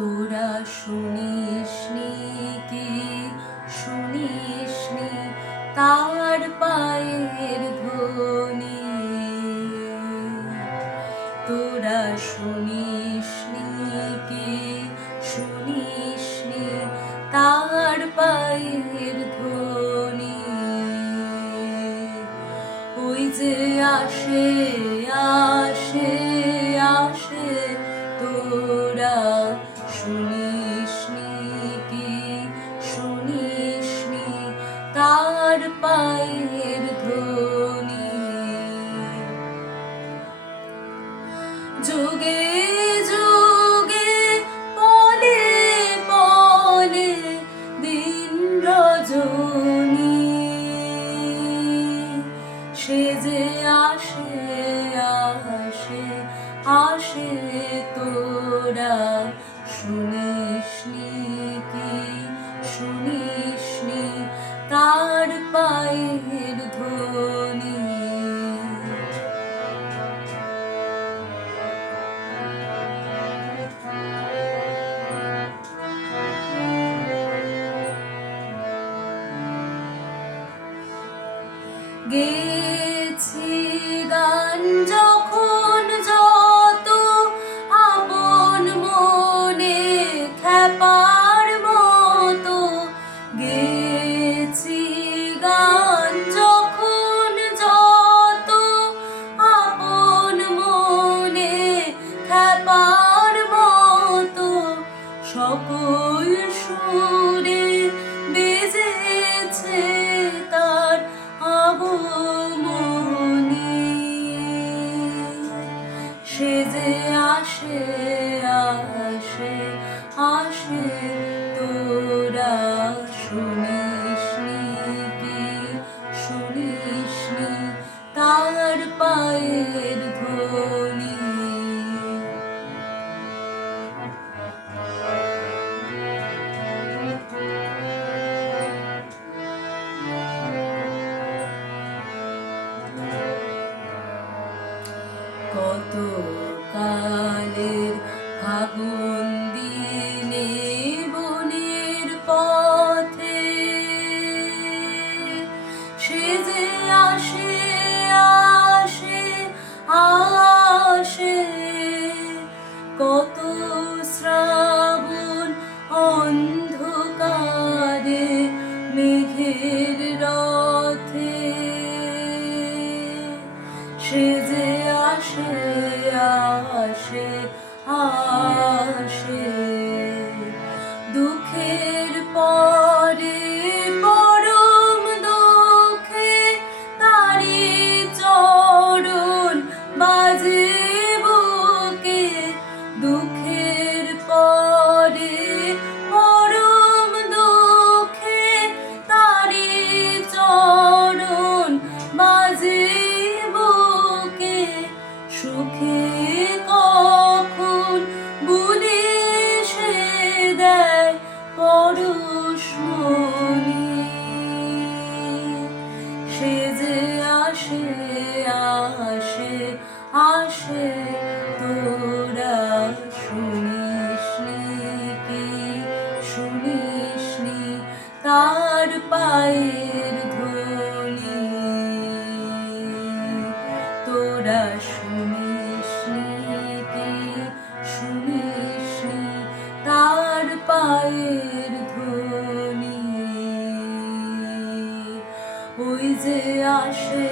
তোরা শুনিসনি কি শুনিসনি তার পায়ের ধ্বনি, তোরা শুনিসনি কি শুনিসনি তার পায়ের ধ্বনি। ওই যে আসে আসে আসে, তোরা শুনিসনি কি শুনিসনি তার পায়ের ধ্বনি। যুগে যুগে পলে পলে দিন রজনী, সে যে আসে আসে আসে, তোরা শুনিসনি কি শুনিসনি তার পায়ের ধ্বনি। গেছি গান যখন যত আপন মনে খ্যাপার মতো, গেছি গান যখন যত আপন মনে খ্যাপার মতো, সকল সুরে বেজেছে তার আগমনী। সে যে আসে আসে আসে, তোরা শুনিসনি কি শুনিসনি তার পায়ের ধ্বনি। কত কালের ফাগুন দিনে বনের পথে, সে যে আসে আসে আসে, কত শ্রাবণ অন্ধকারে মেঘের রথে, সে যে আসে আসে আসে। দুঃখের পরে পরম দুঃখে তারি চরণ বাজে বুকে, দুঃখের পরে পরম দুঃখে তারি চরণ বাজে বুকে, সুখে কখন বুনে সে দেয় পরশমণি। সে যে আসে আসে আসে, তোরা শুনিসনি কি শুনিসনি তার পায়ের ধ্বনি। তোরা শুনিসনি কি শুনিসনি তার পায়ের ধ্বনি। ওই যে আসে